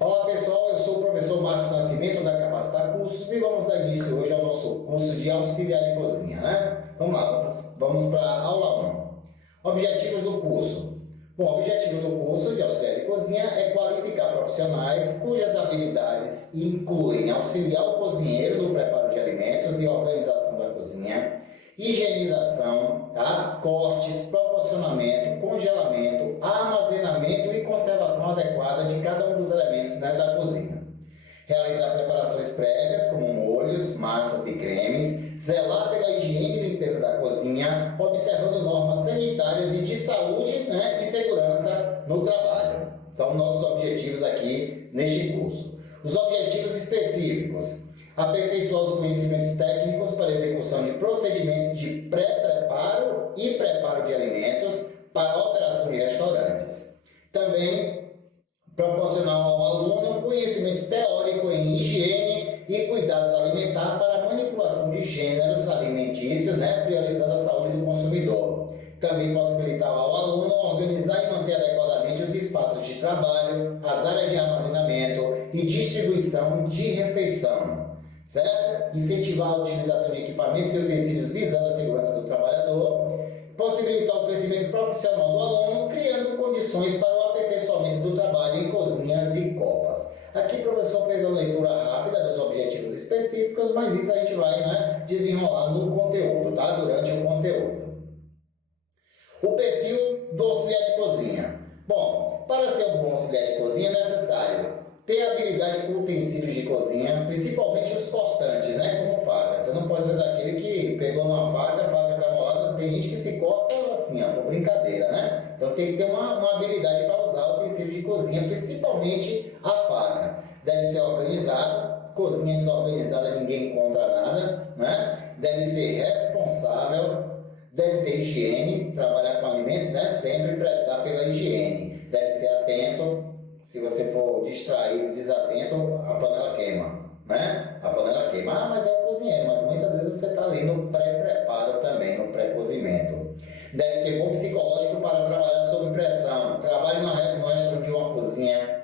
Olá pessoal, eu sou o professor Marcos Nascimento da Capacitar Cursos e vamos dar início hoje ao nosso curso de auxiliar de cozinha, né? Vamos lá, vamos para a aula 1. Objetivos do curso. Bom, o objetivo do curso de auxiliar de cozinha é qualificar profissionais cujas habilidades incluem auxiliar o cozinheiro no preparo de alimentos e organização da cozinha, higienização, tá? Cortes, proporcionamento, congelamento, armazenamento e conservação adequada de cada um dos elementos, né, da cozinha. Realizar preparações prévias, como molhos, massas e cremes, zelar pela higiene e limpeza da cozinha, observando normas sanitárias e de saúde, né, e segurança no trabalho. São nossos objetivos aqui neste curso. Os objetivos específicos: aperfeiçoar os conhecimentos técnicos para execução de procedimentos de pré-preparo e preparo de alimentos para a operação de restaurantes. Também proporcionar ao aluno conhecimento teórico em higiene e cuidados alimentares para a manipulação de gêneros alimentícios, né, priorizando a saúde do consumidor. Também possibilitar ao aluno organizar e manter adequadamente os espaços de trabalho, as áreas de armazenamento e distribuição de refeição. Certo? Incentivar a utilização de equipamentos e utensílios visando a segurança do trabalhador, possibilitar o crescimento profissional do aluno, criando condições para o aperfeiçoamento do trabalho em cozinhas e copas. Aqui o professor fez uma leitura rápida dos objetivos específicos, mas isso a gente vai, né, desenrolar no conteúdo, tá? Durante o conteúdo. O perfil do auxiliar de cozinha. Bom, para ser um bom auxiliar de cozinha é necessário ter habilidade com utensílios de cozinha, principalmente os cortantes, né? Como faca. Você não pode ser daquele que pegou uma faca, a faca está molada, tem gente que se corta assim, ó, por brincadeira, né? Então tem que ter uma habilidade para usar utensílios de cozinha, principalmente a faca. Deve ser organizado, cozinha desorganizada ninguém encontra nada, né? Deve ser responsável, deve ter higiene, trabalhar com alimentos, né? Sempre prezar pela higiene. Deve ser atento. Se você for distraído, desatento, a panela queima, né? A panela queima. Ah, mas é o cozinheiro, mas muitas vezes você está ali no pré-preparo também, no pré-cozimento. Deve ter bom psicológico para trabalhar sob pressão. Trabalhe no restaurante de uma cozinha,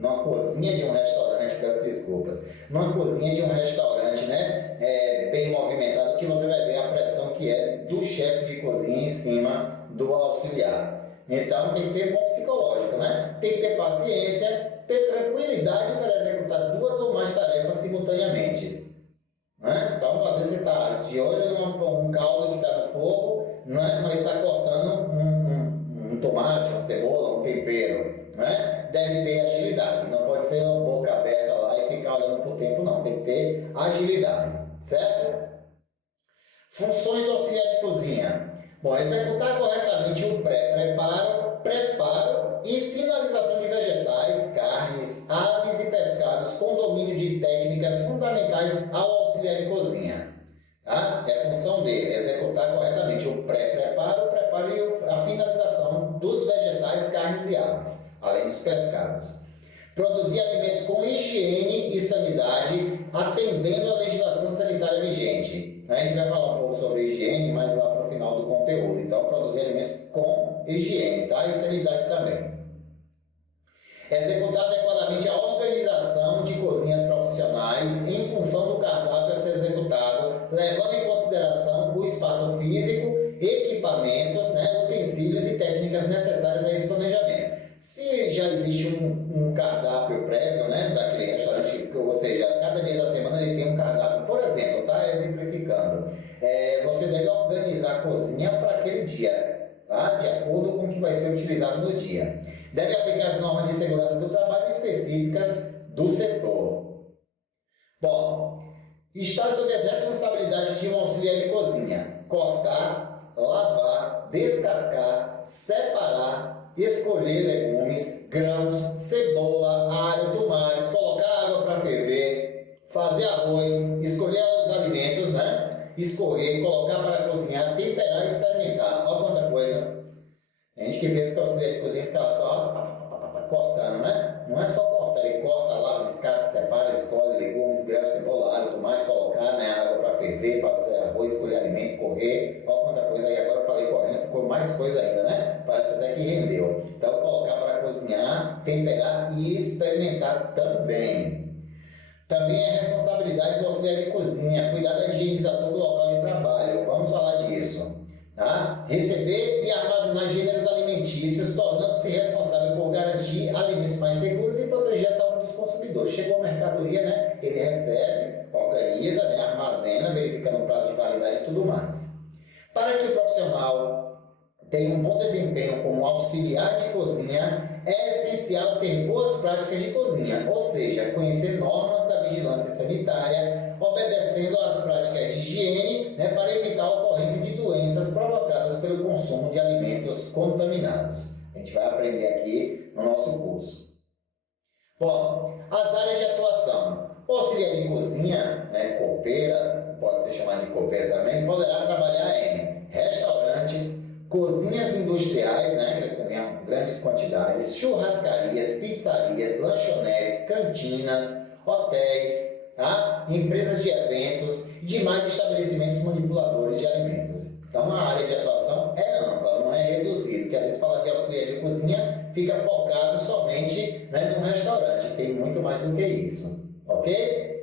numa cozinha de um restaurante, peço desculpas, numa cozinha de um restaurante, né? Bem movimentado, que você vai ver a pressão que é do chefe de cozinha em cima do auxiliar. Então tem que ter bom psicológico, né? Tem que ter paciência, ter tranquilidade para executar duas ou mais tarefas simultaneamente, né? Então às vezes você está de olho num caldo que está no fogo, né? Mas está cortando um tomate, uma cebola, um tempero, né? Deve ter agilidade, não pode ser uma boca aberta lá e ficar olhando por tempo, não. Tem que ter agilidade, certo? Funções do auxiliar de cozinha. Bom, executar corretamente o pré-preparo, preparo e finalização de vegetais, carnes, aves e pescados com domínio de técnicas fundamentais ao auxiliar de cozinha. Tá? É função dele, executar corretamente o pré-preparo, preparo e a finalização dos vegetais, carnes e aves, além dos pescados. Produzir alimentos com higiene e sanidade, atendendo à legislação sanitária vigente. A gente vai falar um pouco sobre higiene, mas lá para o final do conteúdo. Então, produzir alimentos com higiene, tá? E sanidade também. Executar adequadamente a organização de cozinhas profissionais em função do cardápio a ser executado, levando em consideração o espaço físico, equipamentos, né, utensílios e técnicas necessárias a esse planejamento. Se já existe um cardápio prévio, né, daquele restaurante, ou seja, cada dia da semana ele tem um cardápio, por exemplo, tá, exemplificando, você deve organizar a cozinha para aquele dia, tá, de acordo com o que vai ser utilizado no dia. Deve aplicar as normas de segurança do trabalho específicas do setor. Bom, está sob as responsabilidades de um auxiliar de cozinha: cortar, lavar, descascar, separar, escolher legumes, grãos, cebola, alho, tomates, colocar água para ferver, fazer arroz, escolher os alimentos, né? Escorrer, colocar para cozinhar, temperar e experimentar. Olha quanta coisa. A gente que pensa que o auxiliar de cozinha fica lá só cortando, né? Não é só cortar, ele corta, lava, descasca, separa, escolhe legumes, grãos, cebola, alho, tomate, colocar, né, água para ferver, fazer arroz, escolher alimentos, correr. Olha quanta coisa aí. Agora eu falei correndo, ficou mais coisa ainda, né? Parece até que rendeu. Então, colocar para cozinhar, temperar e experimentar também. Também é responsabilidade do auxiliar de cozinha, cuidar da higienização do local de trabalho. Vamos falar disso. Tá? Receber e armazenar gêneros alimentícios, tornando-se responsável por garantir alimentos mais seguros e proteger a saúde dos consumidores. Chegou a mercadoria, né? Ele recebe, organiza, né? Armazena, verificando o prazo de validade e tudo mais. Para que o profissional tenha um bom desempenho como auxiliar de cozinha, é essencial ter boas práticas de cozinha, ou seja, conhecer normas da vigilância sanitária, obedecendo às práticas de higiene, né, para evitar a ocorrência de doenças provocadas pelo consumo de alimentos contaminados. A gente vai aprender aqui no nosso curso. Bom, as áreas de atuação. O auxiliar de cozinha, né, copeira, pode ser chamado de copeira também, poderá trabalhar em restaurantes, cozinhas industriais, né, que cozinham grandes quantidades, churrascarias, pizzarias, lanchonetes, cantinas, hotéis, tá? Empresas de eventos e demais estabelecimentos manipuladores de alimentos. Então a área de atuação é ampla, não é reduzida, porque às vezes falar de auxiliar de cozinha fica focado somente, né, num restaurante, tem muito mais do que isso, ok?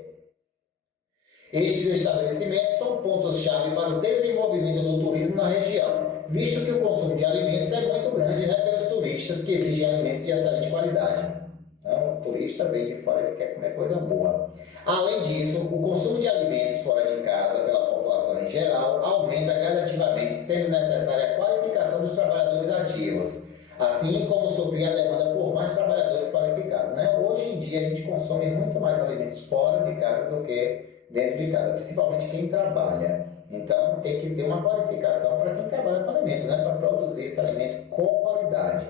Estes estabelecimentos são pontos-chave para o desenvolvimento do turismo na região, visto que o consumo de alimentos é muito grande, né, pelos turistas que exigem alimentos de excelente qualidade. Então, o turista vem de fora e quer comer coisa boa. Além disso, o consumo de alimentos fora de casa pela população em geral aumenta gradativamente, sendo necessária a qualificação dos trabalhadores ativos, assim como suprir a demanda por mais trabalhadores qualificados, né? Hoje em dia a gente consome muito mais alimentos fora de casa do que dentro de casa, principalmente quem trabalha. Então, tem que ter uma qualificação para quem trabalha com alimento, né? Para produzir esse alimento com qualidade.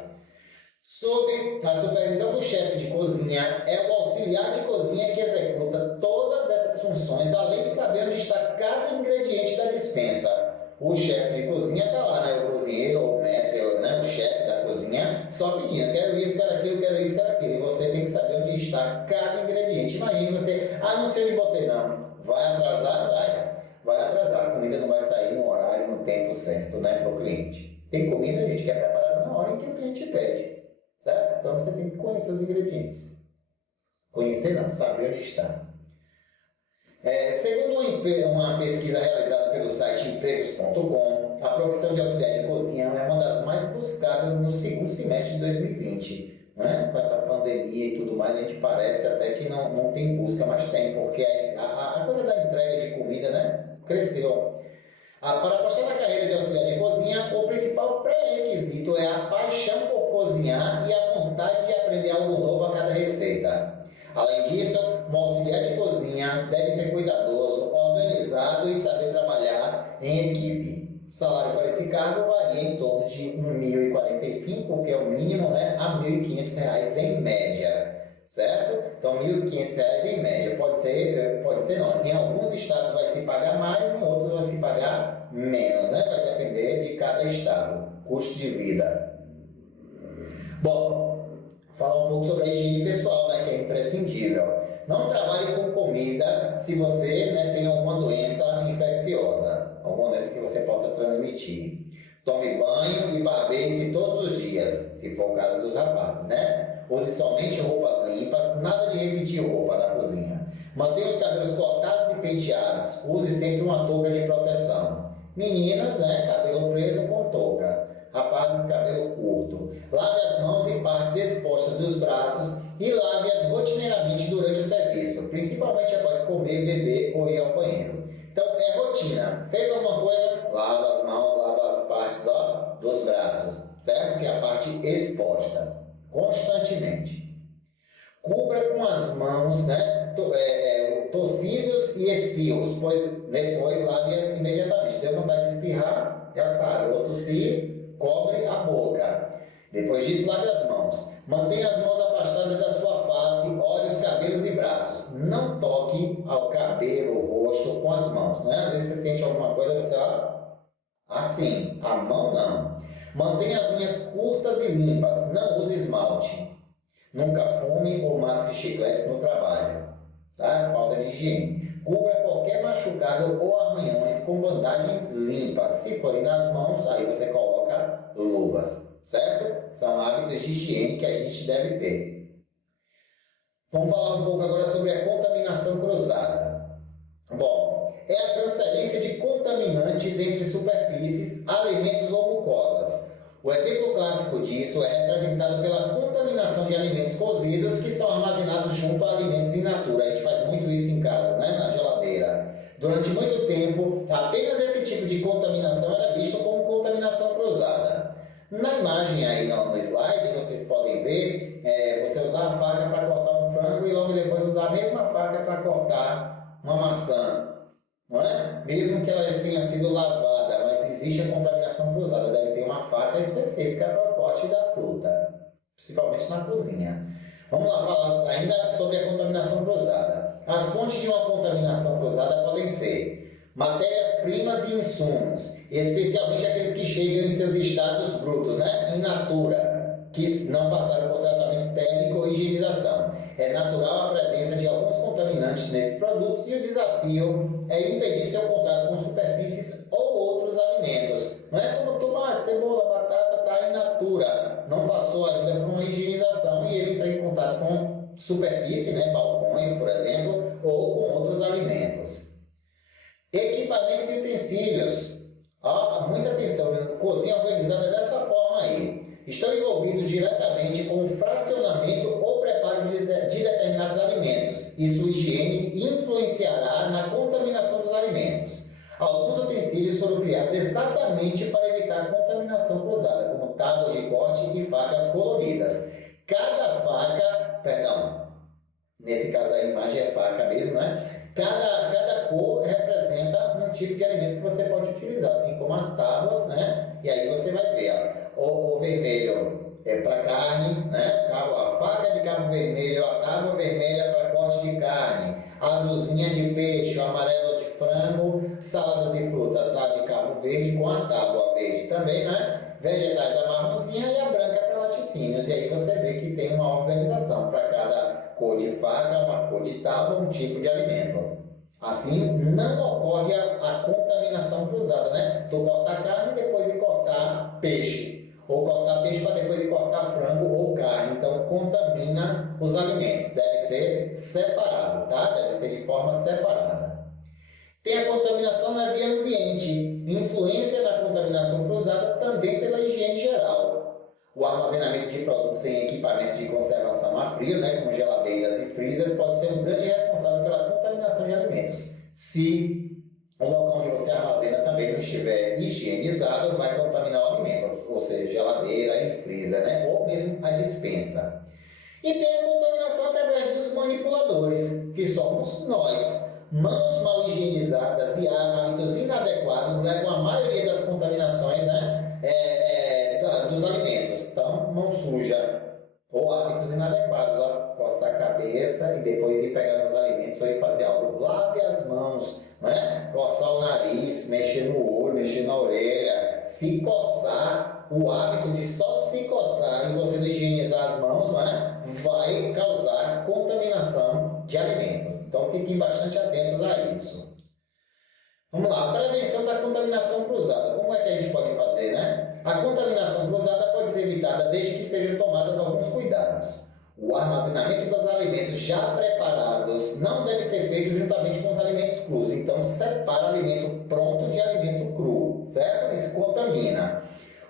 Sob a supervisão do chefe de cozinha, é o auxiliar de cozinha que executa todas essas funções, além de saber onde está cada ingrediente da despensa. O chefe de cozinha está lá, né? O cozinheiro, ou o maître, né? O chefe da cozinha, só pedindo, quero isso, quero aquilo, quero isso, quero aquilo. E você tem que saber onde está cada ingrediente. Imagine você, não sei onde botei, não. Vai atrasar? Vai atrasar. A comida não vai sair no horário, no tempo certo, né, para o cliente. Tem comida, gente, que é preparada na hora em que o cliente pede, certo? Então você tem que conhecer os ingredientes. Conhecer não, saber onde está. Segundo uma pesquisa realizada pelo site empregos.com, a profissão de auxiliar de cozinha é uma das mais buscadas no segundo semestre de 2020. Né? Com essa pandemia e tudo mais, a gente parece até que não tem busca, mas tem, porque a coisa da entrega de comida, né, cresceu. Para apostar na carreira de auxiliar de cozinha, o principal pré-requisito é a paixão por cozinhar e a vontade de aprender algo novo a cada receita. Além disso, um auxiliar de cozinha deve ser cuidadoso, organizado e saber trabalhar em equipe. O salário para esse cargo varia em torno de R$ 1.045, que é o mínimo, né, a R$ 1.500 em média, certo? Então, R$ 1.500 em média. Pode ser não. Em alguns estados vai se pagar mais, em outros vai se pagar menos, né? Vai depender de cada estado. Custo de vida. Bom, falar um pouco sobre a higiene pessoal, né, que é imprescindível. Não trabalhe com comida se você, né, tem alguma doença infecciosa, alguma doença que você possa transmitir. Tome banho e barbeie-se todos os dias, se for o caso dos rapazes, né? Use somente roupas limpas, nada de repetir roupa na cozinha. Mantenha os cabelos cortados e penteados, use sempre uma touca de proteção. Meninas, né, cabelo preso com touca. Rapazes, cabelo curto. Lave as mãos e partes expostas dos braços e lave-as rotineiramente durante o serviço, principalmente após comer, beber ou ir ao banheiro. Então, é rotina. Fez alguma coisa? Lava as mãos, lava as partes dos braços, certo? Que é a parte exposta, constantemente. Cubra com as mãos, né, tecidos e espirros, pois depois lave-as imediatamente. Deu vontade de espirrar, já sabe, ou tossir, cobre a boca. Depois disso, lave as mãos. Mantenha as mãos afastadas da sua face, olhos, cabelos e braços. Não toque ao cabelo, rosto com as mãos, né? Às vezes você sente alguma coisa, você, assim, a mão não. Mantenha as unhas curtas e limpas. Não use esmalte. Nunca fume ou masque chicletes no trabalho. Tá? Falta de higiene. Cubra qualquer machucado ou arranhões com bandagens limpas. Se forem nas mãos, aí você coloca luvas, certo? São hábitos de higiene que a gente deve ter. Vamos falar um pouco agora sobre a contaminação cruzada. Bom, é a transferência de contaminantes entre superfícies, alimentos ou mucosas. O exemplo clássico disso é representado pela contaminação de alimentos cozidos que são armazenados junto a alimentos in natura. A gente faz muito isso em casa, né? Na geladeira. Durante muito tempo, apenas esse tipo de contaminação era visto como contaminação cruzada. Na imagem aí no slide, vocês podem ver, você usar a faca para cortar um frango e logo depois usar a mesma faca para cortar uma maçã. Não é? Mesmo que ela já tenha sido lavada, mas existe a contaminação cruzada, deve ter uma faca específica para o corte da fruta, principalmente na cozinha. Vamos lá falar ainda sobre a contaminação cruzada. As fontes de uma contaminação cruzada podem ser matérias-primas e insumos, especialmente aqueles que chegam em seus estados brutos, né? In natura, que não passaram por tratamento térmico ou higienização. É natural a presença de alguns contaminantes nesses produtos e o desafio é impedir seu contato com superfícies ou outros alimentos. Não é como tomate, cebola, batata, está in natura, não passou ainda por uma higienização e ele entra em contato com superfície, né, balcões, por exemplo, ou com outros alimentos. Equipamentos e utensílios. Muita atenção, cozinha organizada dessa forma aí. Estão envolvidos diretamente com o fracionamento ou preparo de determinados alimentos e sua higiene influenciará na contaminação dos alimentos. Alguns utensílios foram criados exatamente para evitar a contaminação cruzada, como tábuas de corte e facas coloridas. Nesse caso a imagem é faca mesmo, né? Cada cor representa um tipo de alimento que você pode utilizar, assim como as tábuas, né? E aí você vai ver, o vermelho é para carne, né? A faca de cabo vermelho, a tábua vermelha para corte de carne, a azulzinha de peixe, o amarelo de frango, saladas e frutas, a de cabo verde com a tábua verde também, né? Vegetais a marronzinha e a branca para laticínios. E aí você vê que tem uma organização para cada cor de faca, uma cor de tábua, um tipo de alimento. Assim, não ocorre a contaminação cruzada, né? Tu cortar carne e depois de cortar peixe. Ou cortar peixe para depois de cortar frango ou carne. Então, contamina os alimentos. Deve ser separado, tá? Deve ser de forma separada. Tem a contaminação na via ambiente. Influência na contaminação cruzada também pela higiene geral. O armazenamento de produtos em equipamentos de conservação a frio, né, como geladeiras e freezers, pode ser um grande responsável pela contaminação de alimentos. Se o local onde você armazena também não estiver higienizado, vai contaminar o alimento, ou seja, geladeira e freezer, né, ou mesmo a despensa. E tem a contaminação através dos manipuladores, que somos nós. Mãos mal higienizadas e hábitos inadequados levam a maioria das contaminações, né, dos alimentos. Então, mão suja ou hábitos inadequados, coçar a cabeça e depois ir pegando os alimentos ou ir fazer algo. Lave as mãos, né? Coçar o nariz, mexer no olho, mexer na orelha, se coçar. O hábito de só se coçar e você não higienizar as mãos, não é? Vai causar contaminação de alimentos. Então, fiquem bastante atentos a isso. Vamos lá, prevenção da contaminação cruzada. Como é que a gente pode fazer, né? A contaminação cruzada pode ser evitada desde que sejam tomados alguns cuidados. O armazenamento dos alimentos já preparados não deve ser feito juntamente com os alimentos crus. Então, separa alimento pronto de alimento cru, certo? Isso contamina.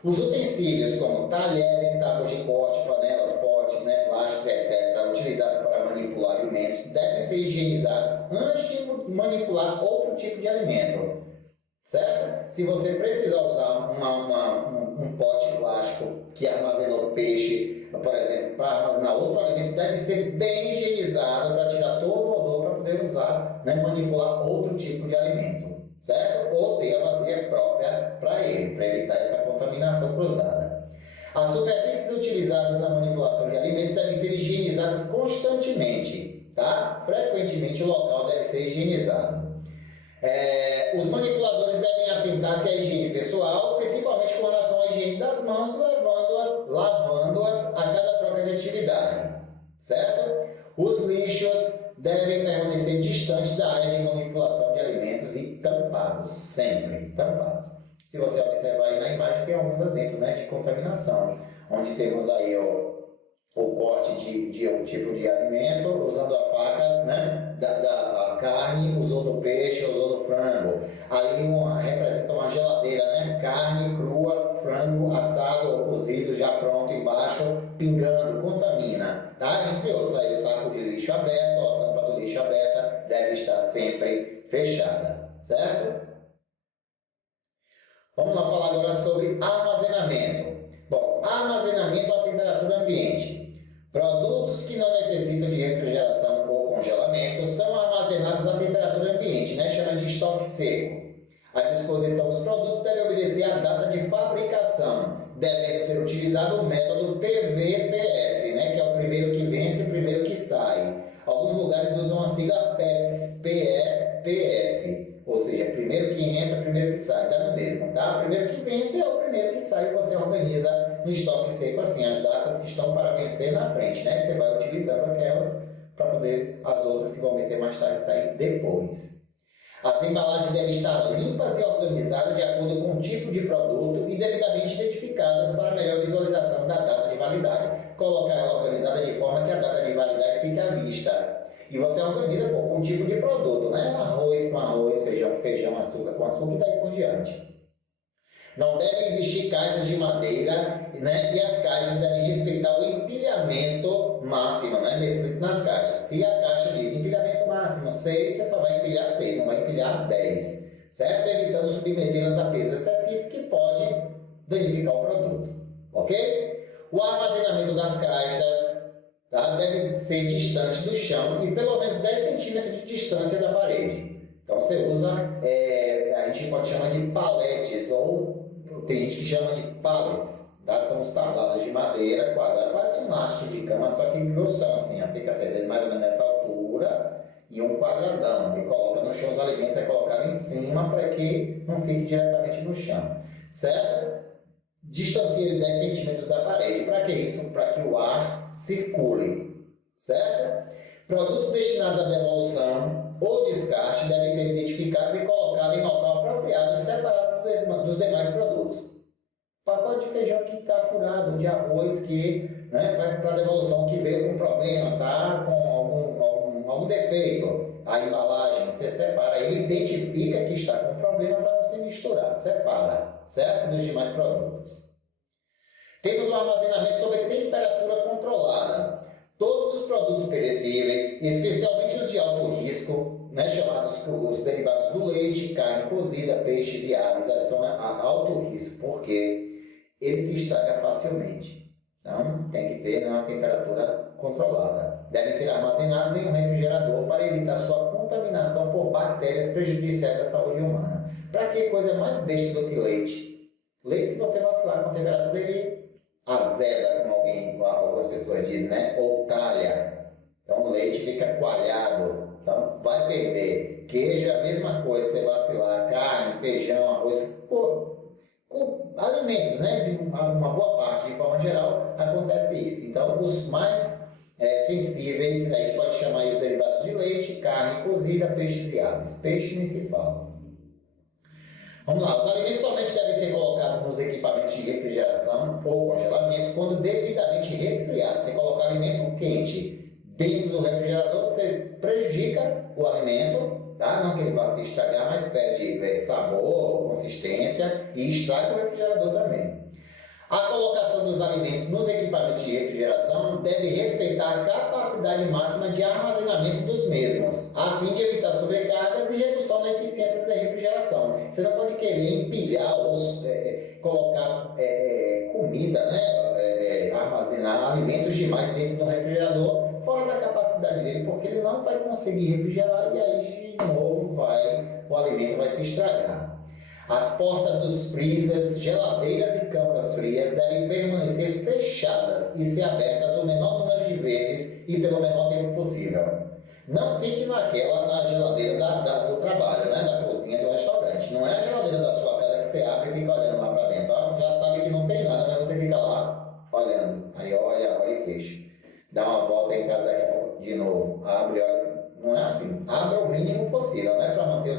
Os utensílios como talheres, tábuas de corte, panelas, potes, né, plásticos, etc., utilizados para manipular alimentos, devem ser higienizados antes de manipular outro tipo de alimento. Certo? Se você precisar usar um pote plástico que armazenou peixe, por exemplo, para armazenar outro alimento, deve ser bem higienizado para tirar todo o odor para poder usar, né, manipular outro tipo de alimento. Certo? Ou ter a vasilha própria para ele, para evitar essa contaminação cruzada. As superfícies utilizadas na manipulação de alimentos devem ser higienizadas constantemente, tá? Frequentemente o local deve ser higienizado. Os manipuladores devem atentar-se à higiene pessoal, principalmente com relação à higiene das mãos, lavando-as a cada troca de atividade, certo? Os lixos devem permanecer distantes da área de manipulação sempre, tampados. Se você observar aí na imagem, tem alguns exemplos, né, de contaminação, onde temos aí o corte de um tipo de alimento, usando a faca, né, da carne, usou do peixe, usou do frango. Ali representa uma geladeira, né, carne crua, frango assado ou cozido, já pronto embaixo, pingando, contamina, tá? Entre outros, aí o saco de lixo aberto, a tampa do lixo aberta deve estar sempre fechada, certo? Vamos lá falar agora sobre armazenamento. Bom, armazenamento à temperatura ambiente. Produtos que não necessitam de refrigeração ou congelamento são armazenados à temperatura ambiente, né? Chama de estoque seco. A disposição dos produtos deve obedecer à data de fabricação, devendo ser utilizado o método PVPS, né? Que é o primeiro que vence e o primeiro que sai. Alguns lugares usam a sigla PEPS, PEPS, ou seja, primeiro que entra, primeiro que sai, dá no mesmo, tá? O primeiro que vence é o primeiro que sai e você organiza no estoque seco assim, as datas que estão para vencer na frente, né? Você vai utilizando aquelas para poder as outras que vão vencer mais tarde sair depois. As embalagens devem estar limpas e organizadas de acordo com o tipo de produto e devidamente identificadas para melhor visualização da data de validade. Colocar ela organizada de forma que a data de validade fique à vista. E você organiza com o tipo de produto, né? Arroz com arroz, feijão com feijão, açúcar com açúcar e daí por diante. Não devem existir caixas de madeira, né? E as caixas devem respeitar o empilhamento máximo, né? Descrito nas caixas. Se a caixa diz empilhamento máximo 6, você só vai empilhar 6, não vai empilhar 10, certo? Evitando submetê-las a peso excessivo que pode danificar o produto, ok? O armazenamento das caixas, tá, deve ser distante do chão e pelo menos 10 centímetros de distância da parede. Então você usa, a gente pode chamar de paletes ou tem gente que chama de pallets, tá? São os tablados de madeira quadrada, parece um haste de cama, só que grossão assim, fica assim, mais ou menos nessa altura e um quadradão, e coloca no chão os alimentos, é colocado em cima para que não fique diretamente no chão, certo? Distancia de 10 centímetros da parede, para que isso? Para que o ar circule, certo? Produtos destinados à devolução ou descarte devem ser identificados e colocados em local apropriado, separado dos demais produtos. Pacote de feijão que está furado, de arroz que, né, vai para a devolução, que veio com problema, tá com algum defeito, a embalagem, você separa, ele identifica que está com problema para não se misturar, separa, certo? Dos demais produtos. Temos o armazenamento sob temperatura controlada. Todos os produtos perecíveis, especialmente os de alto risco, né, chamados os derivados do leite, carne cozida, peixes e aves, são a alto risco, porque ele se estraga facilmente. Então, tem que ter uma temperatura controlada. Devem ser armazenados em um refrigerador para evitar sua contaminação por bactérias prejudiciais à saúde humana. Para que coisa mais besta do que leite? Leite, se você vacilar com a temperatura, ele azeda, como algumas pessoas dizem, né? Ou talha. Então o leite fica coalhado, então vai perder. Queijo é a mesma coisa, você vacilar, carne, feijão, arroz, com alimentos, né? De uma boa parte, de forma geral, acontece isso. Então os mais sensíveis, a gente pode chamar os derivados de leite, carne cozida, peixes e aves. Peixe nem se fala. Vamos lá, os alimentos somente devem ser colocados nos equipamentos de refrigeração ou congelamento quando devidamente resfriados. Você colocar alimento quente dentro do refrigerador, você prejudica o alimento, tá? Não que ele vá se estragar, mas perde sabor, consistência e estraga o refrigerador também. A colocação dos alimentos nos equipamentos de refrigeração deve respeitar a capacidade máxima de armazenamento dos mesmos, a fim de evitar sobrecargas e redução da eficiência da refrigeração. Você não pode querer empilhar ou colocar comida, né, armazenar alimentos demais dentro do refrigerador fora da capacidade dele, porque ele não vai conseguir refrigerar e aí de novo o alimento vai se estragar. As portas dos freezers, geladeiras e câmaras frias devem permanecer fechadas e ser abertas o menor número de vezes e pelo menor tempo possível. Não fique na geladeira do trabalho, né, da cozinha do restaurante. Não é a geladeira da sua casa que você abre e fica olhando lá para dentro. Já sabe que não tem nada, mas você fica lá olhando. Aí olha e fecha. Dá uma volta em casa daqui a pouco de novo. Abre abre, olha, não é assim. Abra o mínimo possível, né? Para manter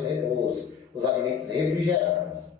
os alimentos refrigerados.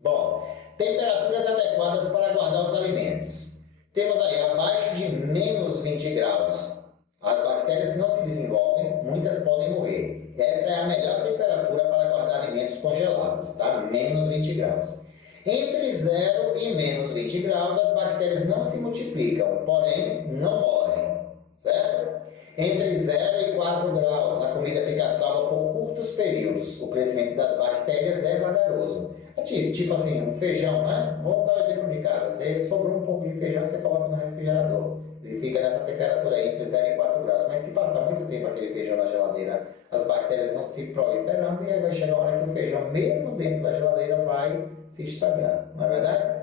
Bom, temperaturas adequadas para guardar os alimentos. Temos aí abaixo de menos 20 graus. As bactérias não se desenvolvem, muitas podem morrer. Essa é a melhor temperatura para guardar alimentos congelados, tá? Menos 20 graus. Entre 0 e menos 20 graus, as bactérias não se multiplicam, porém não morrem, certo? Entre 0 e 4 graus, a comida fica salva por curtos períodos. O crescimento das bactérias é vagaroso. Tipo assim, um feijão, né? Vamos dar um exemplo de casa. Você sobrou um pouco de feijão, você coloca no refrigerador. Ele fica nessa temperatura aí, entre 0 e 4 graus. Mas se passar muito tempo aquele feijão na geladeira, as bactérias vão se proliferando e aí vai chegar a hora que o feijão, mesmo dentro da geladeira, vai se estragar. Não é verdade?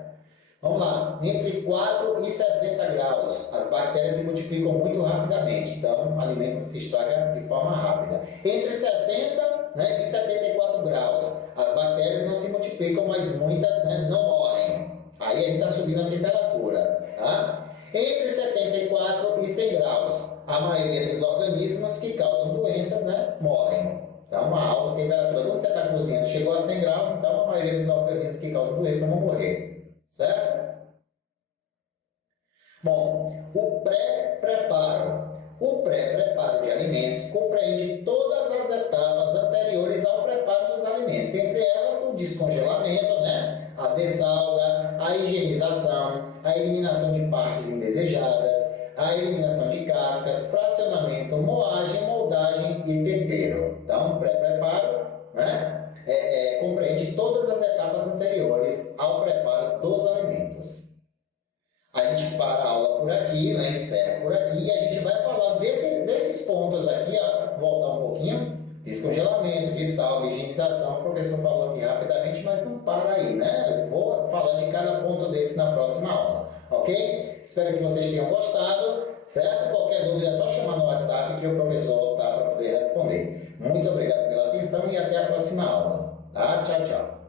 Vamos lá. Entre 4 e 60 graus, as bactérias se multiplicam muito rapidamente. Então, o alimento se estraga de forma rápida. Entre 60, né, e 74 graus, as bactérias não se multiplicam, mas muitas, né, não morrem. Aí a gente está subindo a temperatura. Tá? Entre 74 e 100 graus, a maioria dos organismos que causam doenças, né, morrem. Então, uma alta temperatura. Quando você está cozinhando, chegou a 100 graus, então a maioria dos organismos que causam doenças vão morrer. Certo? Bom, o pré-preparo. O pré-preparo de alimentos compreende todas as etapas anteriores ao preparo dos alimentos, entre elas o descongelamento, né? A dessalga, a higienização, a eliminação de partes indesejadas, a eliminação de cascas, fracionamento, moagem, moldagem e tempero. Então, pré-preparo, né? Compreende todas as etapas anteriores ao preparo dos alimentos. A gente para a aula por aqui, né? Encerra por aqui e a gente vai falar desses pontos aqui, ó, voltar um pouquinho. Descongelamento, dessalga, higienização, o professor falou aqui rapidamente, mas não para aí, né? Eu vou falar de cada ponto desse na próxima aula, ok? Espero que vocês tenham gostado, certo? Qualquer dúvida é só chamar no WhatsApp que o professor está para poder responder. Muito obrigado pela atenção e até a próxima aula, tá? Tchau, tchau.